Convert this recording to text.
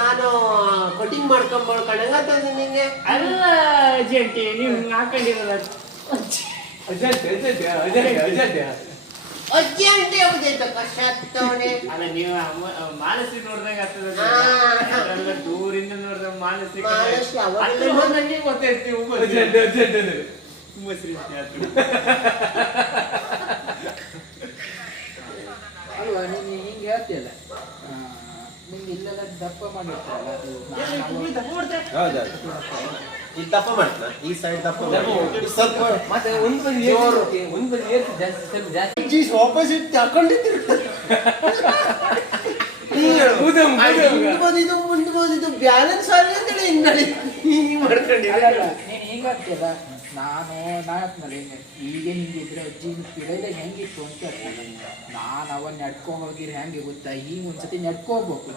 ನಾನು ಕಟಿಂಗ್ ಮಾಡ್ಕೊಂಡ್ಕಣಂಗ ನಿಂಗೆ ಅಲ್ಲ ಅಜ್ಜಿ ನೀವು ಹಾಕೊಂಡಿರೋದು ಅಜ್ಜಿ ಅಂತ ಯಾವ್ದೈತ ಕಷ್ಟವನೇ ಅಲ್ಲ ನೀವು ಮಾನಸಿ ನೋಡ್ದಂಗ ಆಗ್ತದೆ ದೂರಿಂದ ನೋಡಿದಾಗ ಮಾನಸಿಕ ಹೋದಂಗೆ ಗೊತ್ತಾಯ್ತು ತುಂಬಾ ಸೃಷ್ಟಿ ಆಯ್ತು ಅಲ್ವಾ ನೀನು ಹಿಂಗೆ ಹೇಳ್ತೀಯಲ್ಲ ನಿಮ್ಗೆ ಇಲ್ಲೆಲ್ಲ ದಪ್ಪ ಮಾಡಿರ್ತಾರಲ್ಲ ಈ ದಪ್ಪ ಮಾಡ್ತಾನ ಈ ಸೈಡ್ ದಪ್ಪ ಸ್ವಲ್ಪ ಮತ್ತೆ ಒಂದು ಬದಿ ಏರ್ತಿ ಜಾಸ್ತಿ ಸ್ವಲ್ಪ ಜಾಸ್ತಿ ಆಪೋಸಿಟ್ ಹಾಕೊಂಡಿರ್ತೀವಿ ಮುಂದೆ ಬ್ಯಾಲೆನ್ಸ್ ಆಗಲಿ ಅಂತೇಳಿ ಹಿಂಗೆ ಮಾಡ್ಕೊಂಡಿಲ್ಲ ನೀನು ಹಿಂಗಾಗ್ತಿಯಲ್ಲ ನಾನತ್ನಲ್ಲ ಈಗ ಹಿಂಗಿದ್ರೆ ಅಜ್ಜಿ ಪಿಡೈದಾಗ ಹೆಂಗಿತ್ತು ಅಂತ ನಾನು ಅವನ್ನ ನಡ್ಕೊಂಡು ಹೋಗಿರಿ ಹೆಂಗೆ ಗೊತ್ತಾ ಈಗ ಒಂದ್ಸತಿ ನಡ್ಕೋಬೇಕು